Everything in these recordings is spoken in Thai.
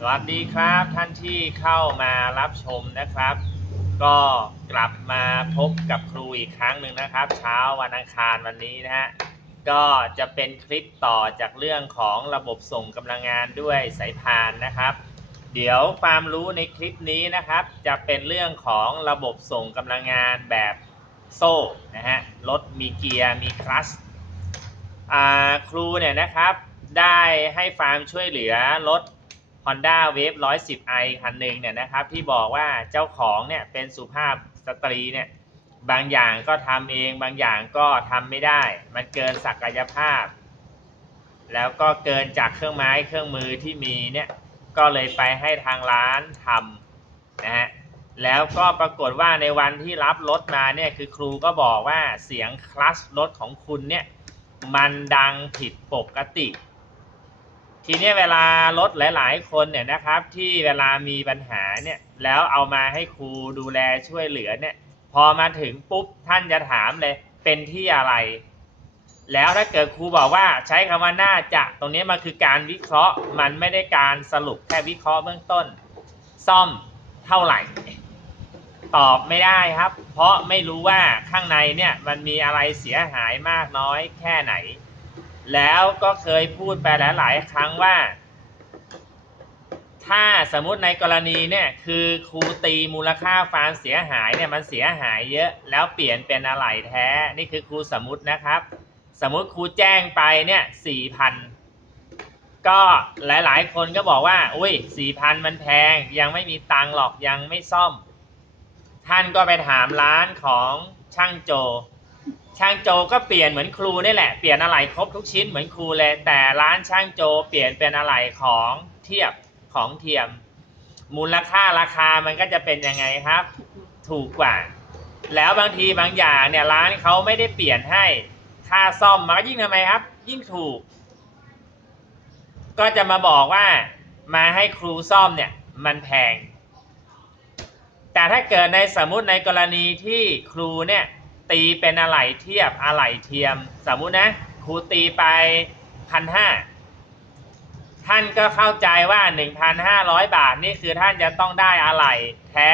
สวัสดีครับท่านที่เข้ามารับชมนะครับ ก็กลับมาพบกับครูอีกครั้งหนึ่งนะครับ เช้าวันอังคารวันนี้นะฮะก็จะเป็นคลิปต่อจากเรื่องของระบบส่งกำลังงานด้วยสายพานนะครับ เดี๋ยวความรู้ในคลิปนี้นะครับ จะเป็นเรื่องของระบบส่งกำลังงานแบบโซ่นะฮะรถมีเกียร์มีคลัตช์ครูเนี่ยนะครับได้ให้ฟาร์มช่วยเหลือรถ Honda Wave 110i คันหนึ่งเนี่ยนะครับที่บอกว่าเจ้าของเนี่ยเป็นสุภาพสตรีเนี่ยบางอย่างก็ทำเองบางอย่างก็ทำไม่ได้ มันเกินศักยภาพ แล้วก็เกินจากเครื่องไม้เครื่องมือที่มีเนี่ยก็เลยไปให้ทางร้านทำนะฮะแล้วก็ปรากฏว่าในวันที่รับรถมาเนี่ยคือครูก็บอกว่าเสียงคลัชรถของคุณเนี่ยมันดังผิดปกติ ทีนี้เวลารถหลาย ๆ คนเนี่ยนะครับ ที่เวลามีปัญหาเนี่ยแล้วเอามาให้ครูดูแลช่วยเหลือเนี่ย พอมาถึงปุ๊บท่านจะถามเลยเป็นที่อะไร แล้วถ้าเกิดครูบอกว่าใช้คำว่าน่าจะตรงนี้มันคือการวิเคราะห์มันไม่ได้การสรุปแค่วิเคราะห์เบื้องต้น ซ่อมเท่าไหร่ ตอบไม่ได้ครับ เพราะไม่รู้ว่าข้างในเนี่ยมันมีอะไรเสียหายมากน้อยแค่ไหน แล้วก็เคยพูดไปลหลายครั้งว่า ถ้าสมมุติในกรณีเนี่ยคือครูตีมูลค่าฟานเสียหายเนี่ยมันเสียหายเยอะแล้วเปลี่ยนเป็นอะไหล่แท้ นี่คือครูสมมุตินะครับ สมมุติครูแจ้งไปเนี่ยสี่พันก็หลายๆ คนก็บอกว่า อุ้ยสี่พันมันแพง ยังไม่มีตังหรอกยังไม่ซ่อม ท่านก็ไปถามร้านของช่างโจ ช่างโจก็เปลี่ยนเหมือนครูนี่แหละ เปลี่ยนอะไหล่ครบทุกชิ้นเหมือนครูเลย แต่ร้านช่างโจเปลี่ยนเป็นอะไหล่ของเทียบของเทียม มูลค่าราคามันก็จะเป็นยังไงครับ ถูกกว่า แล้วบางทีบางอย่างเนี่ยร้านเขาไม่ได้เปลี่ยนให้ค่าซ่อมมันก็ยิ่งทำไมครับ ยิ่งถูก ก็จะมาบอกว่ามาให้ครูซ่อมเนี่ยมันแพง แต่ถ้าเกิดในสมมุติในกรณีที่ครูเนี่ย ตีเป็นอะไหล่เทียบอะไหล่เทียม สมมุตินะครูตีไปพันห้าท่านก็เข้าใจว่า 1,500 บาทนี่คือท่านจะต้องได้อะไหล่แท้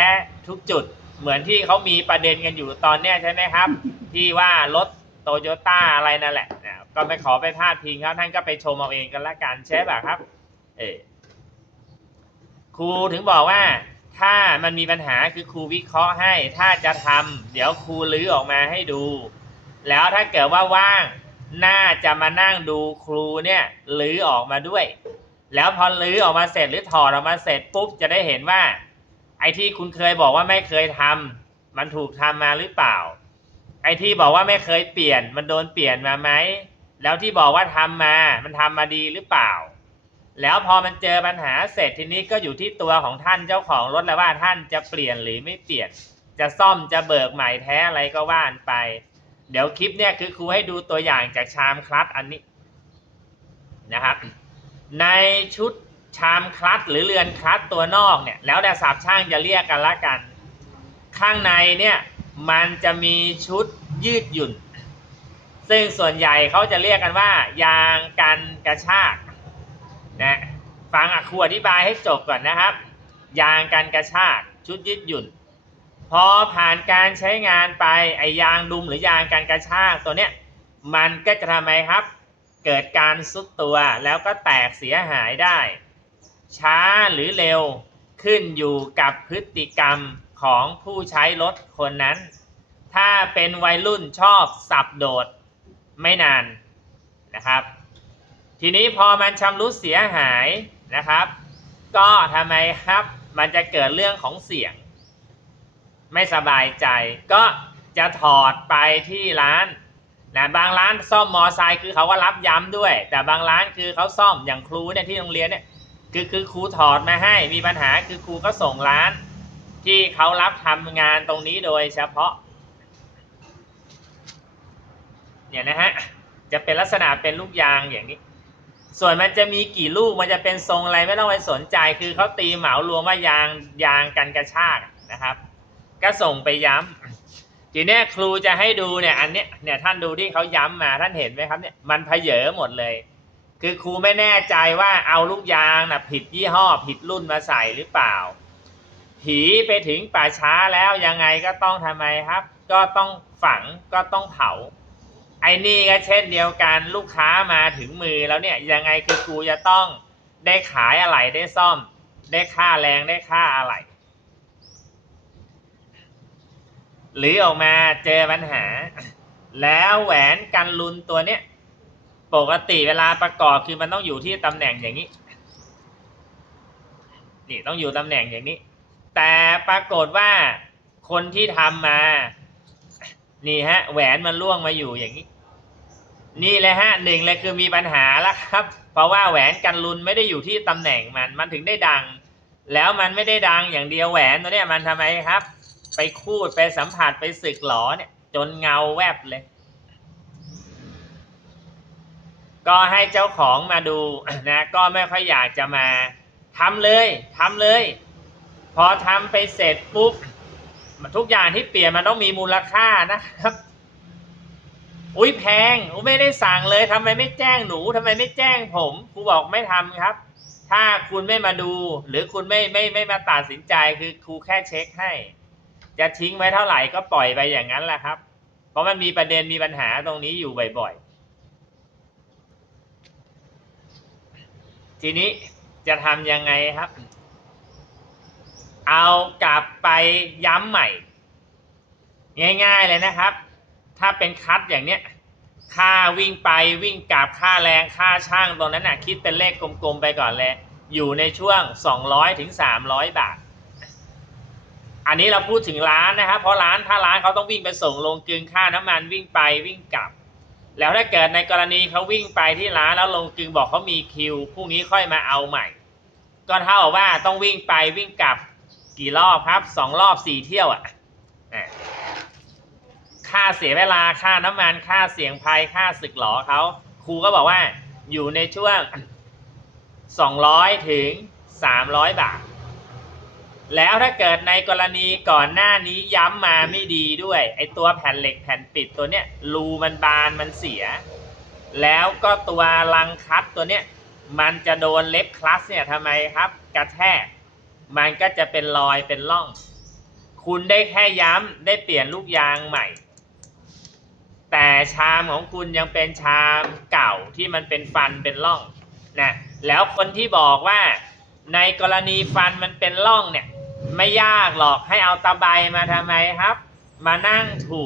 ทุกจุดเหมือนที่เขามีประเด็นกันอยู่ตอนเนี้ยใช่ไหมครับ ที่ว่ารถโตโยต้าอะไรนั่นแหละก็ไม่ขอไปพาดพิงครับท่านก็ไปชมเอาเองกันละกันใช่ป่ะครับ เออครูถึงบอกว่า ถ้ามันมีปัญหาคือครูวิเคราะห์ให้ ถ้าจะทำเดี๋ยวครูลื้อออกมาให้ดู แล้วถ้าเกิดว่าว่าง น่าจะมานั่งดูครูเนี่ยลื้อออกมาด้วย แล้วพอลื้อออกมาเสร็จหรือถอดออกมาเสร็จปุ๊บจะได้เห็นว่า ไอ้ที่คุณเคยบอกว่าไม่เคยทำมันถูกทำมาหรือเปล่า ไอ้ที่บอกว่าไม่เคยเปลี่ยน มันโดนเปลี่ยนมาไหมแล้วที่บอกว่าทำมา มันทำมาดีหรือเปล่า แล้วพอมันเจอปัญหาเสร็จทีนี้ก็อยู่ที่ตัวของท่านเจ้าของรถแล้วว่าท่านจะเปลี่ยนหรือไม่เปลี่ยน จะซ่อมจะเบิกใหม่แท้อะไรก็ว่านไป เดี๋ยวคลิปเนี่ยคือครูให้ดูตัวอย่างจากชามคลัตอันนี้นะครับ ในชุดชามคลัตหรือเรือนคลัตตัวนอกเนี่ยแล้วแต่สับช่างจะเรียกกันละกัน ข้างในเนี่ยมันจะมีชุดยืดหยุ่น ซึ่งส่วนใหญ่เขาจะเรียกกันว่ายางกันกระชาก นะฟังอครูอธิบายให้จบก่อนนะครับ ยางกันกระชากชุดยืดหยุ่น พอผ่านการใช้งานไปไอยางดุมหรือยางกันกระชากตัวเนี้ยมันก็จะทำไมครับ เกิดการซุดตัวแล้วก็แตกเสียหายได้ ช้าหรือเร็วขึ้นอยู่กับพฤติกรรมของผู้ใช้รถคนนั้น ถ้าเป็นวัยรุ่นชอบสับโดดไม่นานนะครับ ทีนี้พอมันชำรุดเสียหายนะครับ ก็ทำไมครับมันจะเกิดเรื่องของเสียง ไม่สบายใจ ก็จะถอดไปที่ร้านนะบางร้านซ่อมมอไซค์คือเขาก็รับย้ำด้วย แต่บางร้านคือเขาซ่อมอย่างครูเนี่ยที่โรงเรียนเนี่ยคือคือครูถอดมาให้มีปัญหาคือครูก็ส่งร้าน ที่เขารับทำงานตรงนี้โดยเฉพาะ เนี่ยนะฮะจะเป็นลักษณะเป็นลูกยางอย่างนี้ ส่วนมันจะมีกี่ลูกมันจะเป็นทรงอะไรไม่ต้องไปสนใจ คือเขาตีเหมารวมว่ายางยางกันกระชากนะครับ ก็ส่งไปย้ำทีนี้ครูจะให้ดูเนี่ยอันเนี้ยเนี่ยท่านดูที่เขาย้ำมาท่านเห็นไหมครับเนี่ยมันเพเยอหมดเลย คือครูไม่แน่ใจว่าเอาลูกยางนะผิดยี่ห้อผิดรุ่นมาใส่หรือเปล่า ผีไปถึงป่าช้าแล้วยังไงก็ต้องทำไมครับ ก็ต้องฝังก็ต้องเผา ไอ้นี่ก็เช่นเดียวกันลูกค้ามาถึงมือแล้วเนี่ยยังไงคือครูจะต้องได้ขายอะไรได้ซ่อม ได้ค่าแรงได้ค่าอะไร หรือออกมาเจอปัญหา แล้วแหวนกันลุนตัวเนี้ยปกติเวลาประกอบคือมันต้องอยู่ที่ตำแหน่งอย่างนี้ นี่ต้องอยู่ตำแหน่งอย่างนี้ แต่ปรากฏว่าคนที่ทำมา นี่ฮะ แหวนมันล่วงมาอยู่อย่างนี้ นี่เลยฮะหนึ่งเลยคือมีปัญหาแล้วครับ เพราะว่าแหวนกันลุนไม่ได้อยู่ที่ตำแหน่งมันมันถึงได้ดัง แล้วมันไม่ได้ดังอย่างเดียวแหวนตัวเนี้ยมันทำไมครับ ไปคูดไปสัมผัสไปสึกหลอเนี่ย จนเงาแวบเลย ก็ให้เจ้าของมาดูนะ ก็ไม่ค่อยอยากจะมาทำเลยทำเลย พอทำไปเสร็จปุ๊บทุกอย่างที่เปลี่ยนมันต้องมีมูลค่านะครับ อุ้ยแพงอุ้ยไม่ได้สั่งเลยทำไมไม่แจ้งหนูทำไมไม่แจ้งผมครูบอกไม่ทำครับ ถ้าคุณไม่มาดู หรือคุณไม่ไม่ไม่มาตัดสินใจคือครูแค่เช็คให้ จะทิ้งไว้เท่าไหร่ก็ปล่อยไปอย่างนั้นแหละครับ เพราะมันมีประเด็นมีปัญหาตรงนี้อยู่บ่อยๆ ทีนี้จะทำยังไงครับ เอากลับไปย้ำใหม่ ง่ายๆเลยนะครับ ถ้าเป็นคัดอย่างเนี้ยค่าวิ่งไปวิ่งกลับค่าแรงค่าช่างตรงนั้นน่ะคิดเป็นเลขกลมๆไปก่อนเลย อยู่ในช่วง 200ถึง300 บาท อันนี้เราพูดถึงร้านนะครับ เพราะร้านถ้าร้านเขาต้องวิ่งไปส่งลงกึงค่าน้ำมันวิ่งไปวิ่งกลับ แล้วถ้าเกิดในกรณีเขาวิ่งไปที่ร้านแล้วลงกึงบอกเขามีคิวพรุ่งนี้ค่อยมาเอาใหม่ ก็เท่ากับว่าต้องวิ่งไปวิ่งกลับกี่รอบครับสองรอบสี่เที่ยวอะอะ ค่าเสียเวลาค่าน้ำมันค่าเสียงภัยค่าสึกหลอเขาครูก็บอกว่าอยู่ในช่วง 200 ถึง 300 บาท แล้วถ้าเกิดในกรณีก่อนหน้านี้ย้ำมาไม่ดีด้วย ไอตัวแผ่นเหล็กแผ่นปิดตัวเนี้ยรูมันบานมันเสีย แล้วก็ตัวลังคัดตัวเนี้ยมันจะโดนเล็บคลัสเนี่ยทำไมครับ กระแทก มันก็จะเป็นรอยเป็นร่อง คุณได้แค่ย้ำได้เปลี่ยนลูกยางใหม่ แต่ชามของคุณยังเป็นชามเก่าที่มันเป็นฟันเป็นร่องนะแล้วคนที่บอกว่าในกรณีฟันมันเป็นร่องเนี่ยไม่ยากหรอกให้เอาตะไบมาทำไมครับ มานั่งถู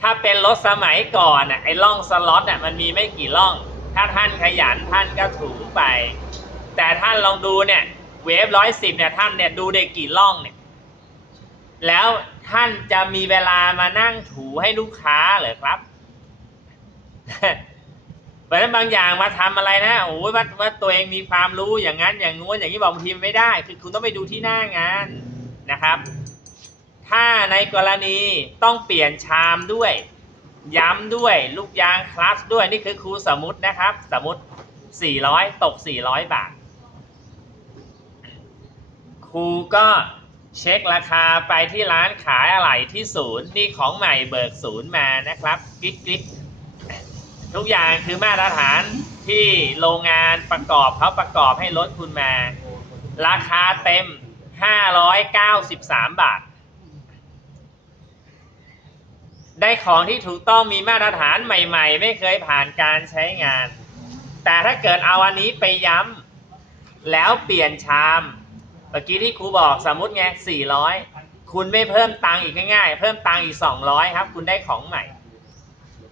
ถ้าเป็นรถสมัยก่อนอะไอ้ร่องสล็อตอะมันมีไม่กี่ร่อง ถ้าท่านขยันท่านก็ถูไป แต่ท่านลองดูเนี่ยเวฟร้อยสิบเนี่ยท่านเนี่ยดูได้กี่ร่องเนี่ย แล้วท่านจะมีเวลามานั่งถูให้ลูกค้าเหรอครับเพราะฉะนั้นบางอย่างมาทำอะไรนะโอ้ยว่าว่าตัวเองมีความรู้อย่างนั้นอย่างงู้นอย่างนี้บอกทีมไม่ได้ คือคุณต้องไปดูที่หน้างานนะครับ ถ้าในกรณีต้องเปลี่ยนชามด้วย ย้ำด้วยลูกยางคลัสด้วยนี่คือครูสมมตินะครับ สมมติ 400 ตก 400 บาทครูก็ เช็คราคาไปที่ร้านขายอะไหล่ที่ศูนย์นี่ของใหม่เบิกศูนย์มานะครับกริ๊กกิ๊กทุกอย่างคือมาตรฐานที่โรงงานประกอบเขาประกอบให้รถคุณมา ราคาเต็ม 593 บาท ได้ของที่ถูกต้องมีมาตรฐานใหม่ ๆ ไม่เคยผ่านการใช้งาน แต่ถ้าเกิดเอาอันนี้ไปย้ำแล้วเปลี่ยนชาม มื่อกี้ที่ครูบอกสมมติไง400 คุณไม่เพิ่มตังค์อีกง่ายๆ เพิ่มตังค์อีก 200 ครับ คุณได้ของใหม่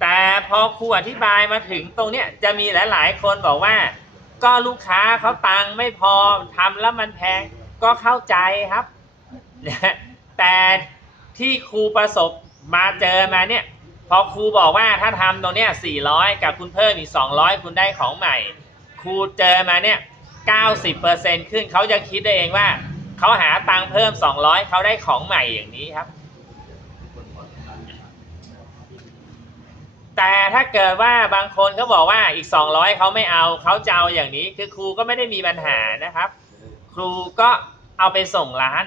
แต่พอครูอธิบายมาถึงตรงเนี้ยจะมีหลายๆ คนบอกว่า ก็ลูกค้าเขาตังค์ไม่พอทำแล้วมันแพงก็เข้าใจครับ แต่ที่ครูประสบมาเจอมาเนี่ยพอครูบอกว่าถ้าทำตรงเนี้ย400 กับคุณเพิ่มอีก 200 คุณได้ของใหม่ ครูเจอมาเนี่ย 90%ขึ้นเขาจะคิดได้เองว่า เขาหาตังค์เพิ่ม 200 เขาได้ของใหม่อย่างนี้ครับ แต่ถ้าเกิดว่าบางคนเขาบอกว่าอีก 200 เขาไม่เอาเขาจะเอาอย่างนี้คือครูก็ไม่ได้มีปัญหานะครับ ครูก็เอาไปส่งร้าน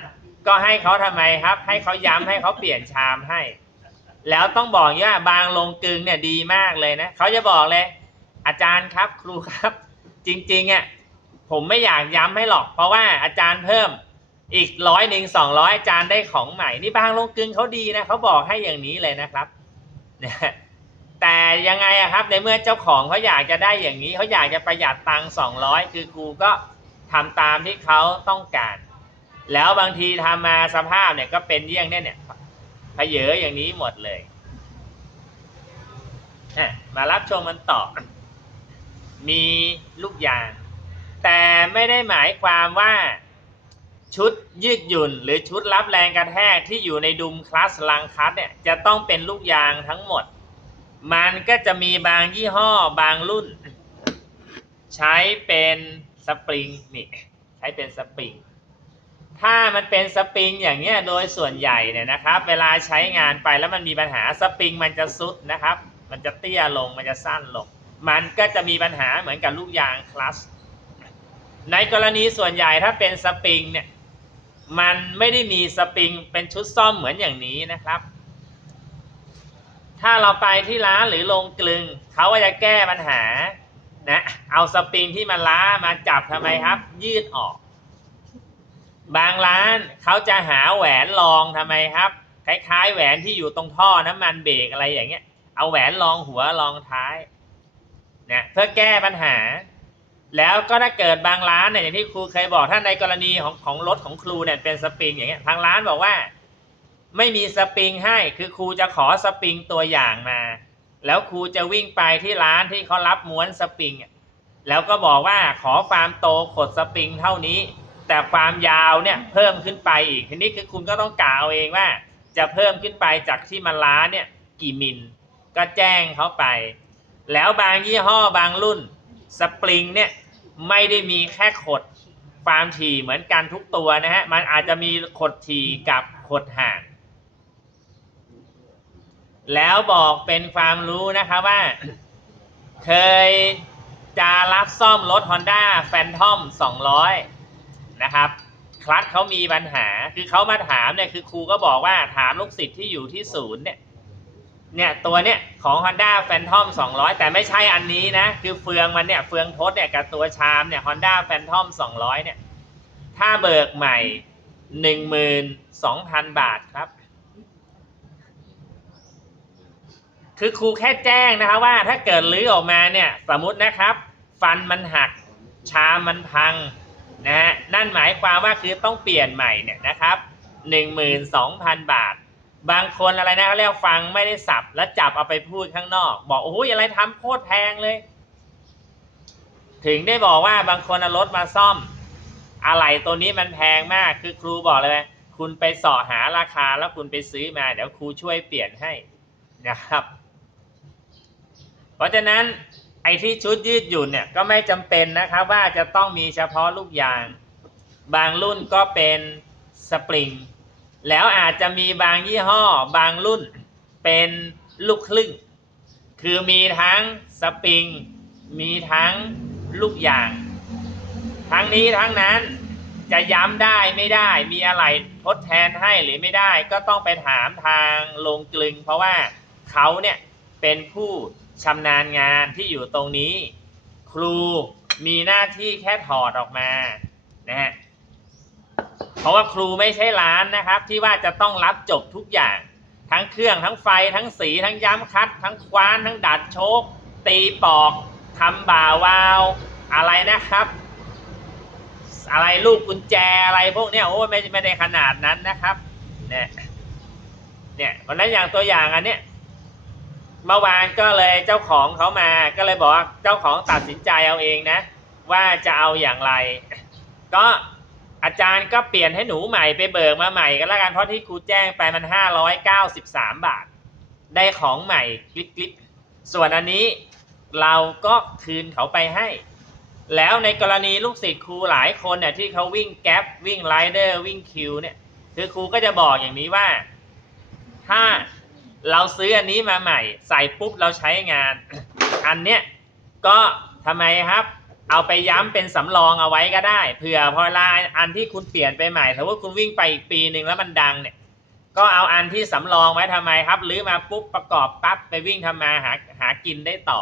ก็ให้เขาทำไมครับ ให้เขาย้ำให้เขาเปลี่ยนชามให้ แล้วต้องบอกว่าบางลงกึงเนี่ยดีมากเลยนะเขาจะบอกเลย อาจารย์ครับครูครับ จริงๆอะ ผมไม่อยากย้ำให้หรอก เพราะว่าอาจารย์เพิ่มอีกร้อยหนึ่งสองร้อยอาจารย์ได้ของใหม่ นี่บางลงกึงเขาดีนะเขาบอกให้อย่างนี้เลยนะครับนะแต่ยังไงอะครับในเมื่อเจ้าของเขาอยากจะได้อย่างนี้เขาอยากจะประหยัดตังสองร้อยคือครูก็ทำตามที่เขาต้องการ แล้วบางทีทำมาสภาพเนี่ยก็เป็นเยี่ยงเนี่ยเนี่ยพเยออย่างนี้หมดเลยมารับชมมันต่อ มีลูกยาง แต่ไม่ได้หมายความว่า ชุดยืดหยุ่น หรือชุดรับแรงกระแทกที่อยู่ในดุมคลัสลังคัสเนี่ยจะต้องเป็นลูกยางทั้งหมด มันก็จะมีบางยี่ห้อบางรุ่น ใช้เป็นสปริงนี่ใช้เป็นสปริงถ้ามันเป็นสปริงอย่างเงี้ยโดยส่วนใหญ่เนี่ยนะครับ เวลาใช้งานไปแล้วมันมีปัญหาสปริงมันจะซุดนะครับ มันจะเตี้ยลงมันจะสั้นลง มันก็จะมีปัญหาเหมือนกับลูกยางคลัส ในกรณีส่วนใหญ่ถ้าเป็นสปริงเนี่ยมันไม่ได้มีสปริงเป็นชุดซ่อมเหมือนอย่างนี้นะครับ ถ้าเราไปที่ร้านหรือโรงกลึงเขาก็จะแก้ปัญหานะเอาสปริงที่มันล้ามาจับทำไมครับ ยืดออก บางร้านเขาจะหาแหวนรองทำไมครับ คล้ายๆ แหวนที่อยู่ตรงท่อน้ำมันเบรกอะไรอย่างเงี้ย เอาแหวนรองหัวรองท้ายเนี่ยเพื่อแก้ปัญหา แล้วก็ถ้าเกิดบางร้านเนี่ยอย่างที่ครูเคยบอกถ้าในกรณีของของรถของครูเนี่ยเป็นสปริงอย่างเงี้ยทางร้านบอกว่า ไม่มีสปริงให้คือครูจะขอสปริงตัวอย่างมา แล้วครูจะวิ่งไปที่ร้านที่เขารับม้วนสปริงแล้วก็บอกว่าขอความโตขดสปริงเท่านี้ แต่ความยาวเนี่ยเพิ่มขึ้นไปอีกทีนี้คือคุณก็ต้องกล่าวเองว่า จะเพิ่มขึ้นไปจากที่มันล้าเนี่ยกี่มิลก็แจ้งเขาไป แล้วบางยี่ห้อบางรุ่น สปริงเนี่ยไม่ได้มีแค่ขดความถี่เหมือนกันทุกตัวนะฮะ มันอาจจะมีขดถี่กับขดห่าง แล้วบอกเป็นความรู้นะคะว่า เคยจะรับซ่อมรถ Honda Phantom 200 นะครับคลัตเขามีปัญหา คือเขามาถามเนี่ย คือครูก็บอกว่าถามลูกศิษย์ที่อยู่ที่ศูนย์เนี่ย เนี่ยตัวเนี่ยของ Honda Phantom 200 แต่ไม่ใช่อันนี้นะ คือเฟืองมันเนี่ยเฟืองทดเนี่ยกับตัวชามเนี่ย Honda Phantom 200 เนี่ย ถ้าเบิกใหม่ 12,000 บาทครับ คือครูแค่แจ้งนะคะว่าถ้าเกิดลื้อออกมาเนี่ย สมมตินะครับ ฟันมันหักชามมันพังนะฮะนั่นหมายความว่าคือต้องเปลี่ยนใหม่เนี่ยนะครับ 12,000 บาท บางคนอะไรนะเขาเรียกฟังไม่ได้สับแล้วจับเอาไปพูดข้างนอก บอกโอ้ยอะไรทำโคตรแพงเลย ถึงได้บอกว่าบางคนเอารถมาซ่อม อะไรตัวนี้มันแพงมากคือครูบอกเลยคุณไปสาะหาราคาแล้วคุณไปซื้อมา เดี๋ยวครูช่วยเปลี่ยนให้นะครับ เพราะฉะนั้นไอ้ที่ชุดยืดหยุ่นเนี่ยก็ไม่จำเป็นนะครับว่าจะต้องมีเฉพาะลูกยาง บางรุ่นก็เป็นสปริง แล้วอาจจะมีบางยี่ห้อบางรุ่นเป็นลูกครึ่ง คือมีทั้งสปริง มีทั้งลูกยาง ทั้งนี้ทั้งนั้นจะย้ำได้ไม่ได้ มีอะไรทดแทนให้หรือไม่ได้ ก็ต้องไปถามทางโรงกลึง เพราะว่าเขาเนี่ยเป็นผู้ชำนาญงานที่อยู่ตรงนี้ ครูมีหน้าที่แค่ถอดออกมานะฮะ เพราะว่าครูไม่ใช่ร้านนะครับ ที่ว่าจะต้องรับจบทุกอย่าง ทั้งเครื่องทั้งไฟทั้งสีทั้งย้ำคัด ทั้งคว้านทั้งดัดโชคตีปอกทำบ่าวาว อะไรนะครับ อะไรลูกกุญแจอะไรพวกเนี้ยโอ้ยไม่ไม่ได้ขนาดนั้นนะครับเนี่ยเนี่ยเพราะนั้นอย่างตัวอย่างอันเนี้ยเมื่อวานก็เลยเจ้าของเขามาก็เลยบอกว่าเจ้าของตัดสินใจเอาเองนะ ว่าจะเอาอย่างไร ก็ อาจารย์ก็เปลี่ยนให้หนูใหม่ไปเบิกมาใหม่ก็แล้วกันเพราะที่ครูแจ้งไปมันห้าร้อยเก้าสิบสามบาท ได้ของใหม่กลิบกลิบส่วนอันนี้เราก็คืนเขาไปให้ แล้วในกรณีลูกศิษย์ครูหลายคนเนี่ยที่เขาวิ่งแก๊ปวิ่งไรเดอร์วิ่งคิวเนี่ยคือครูก็จะบอกอย่างนี้ว่า ถ้าเราซื้ออันนี้มาใหม่ ใส่ปุ๊บเราใช้งาน อันเนี้ยก็ทำไมครับ เอาไปย้ำเป็นสำรองเอาไว้ก็ได้เผื่อพอลาอันที่คุณเปลี่ยนไปใหม่ถ้าว่าคุณวิ่งไปอีกปีหนึ่งแล้วมันดังเนี่ย ก็เอาอันที่สำรองไว้ทำไมครับหรือมาปุ๊บประกอบปั๊บไปวิ่งทำมาหาหากินได้ต่อ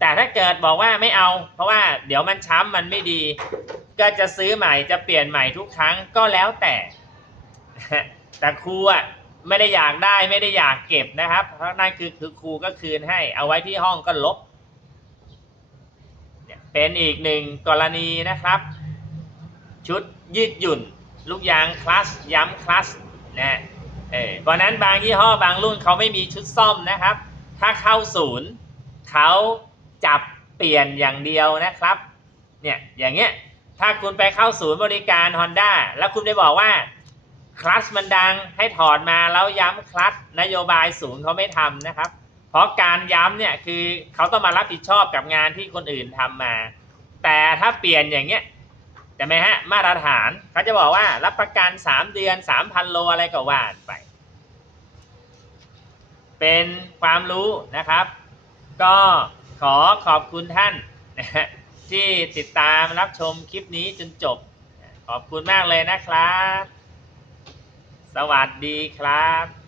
แต่ถ้าเกิดบอกว่าไม่เอา เพราะว่าเดี๋ยวมันช้ำมันไม่ดี ก็จะซื้อใหม่จะเปลี่ยนใหม่ทุกครั้งก็แล้วแต่ แต่ครูอะไม่ได้อยากได้ไม่ได้อยากเก็บนะครับ เพราะนั่นคือคือครูก็คืนให้ เอาไว้ที่ห้องก็ลบ เป็นอีกหนึ่งกรณีนะครับ ชุดยืดหยุ่น ลูกยางคลัสย้ำคลัสนะเออเพราะนั้นบางยี่ห้อบางรุ่นเขาไม่มีชุดซ่อมนะครับ ถ้าเข้าศูนย์เขาจับเปลี่ยนอย่างเดียวนะครับเนี่ยอย่างเงี้ยถ้าคุณไปเข้าศูนย์บริการ Honda แล้วคุณไปบอกว่าคลัตชมันดังให้ถอดมาแล้วย้ำคลัตชนโยบายศูนย์เขาไม่ทำนะครับ เพราะการย้ำเนี่ยคือเขาต้องมารับผิดชอบกับงานที่คนอื่นทำมา แต่ถ้าเปลี่ยนอย่างเงี้ยจะไหมฮะมาตรฐานเขาจะบอกว่ารับประกัน3เดือน3,000โลอะไรก็ว่าไป เป็นความรู้นะครับ ก็ขอขอบคุณท่านที่ติดตามรับชมคลิปนี้จนจบ ขอบคุณมากเลยนะครับ สวัสดีครับ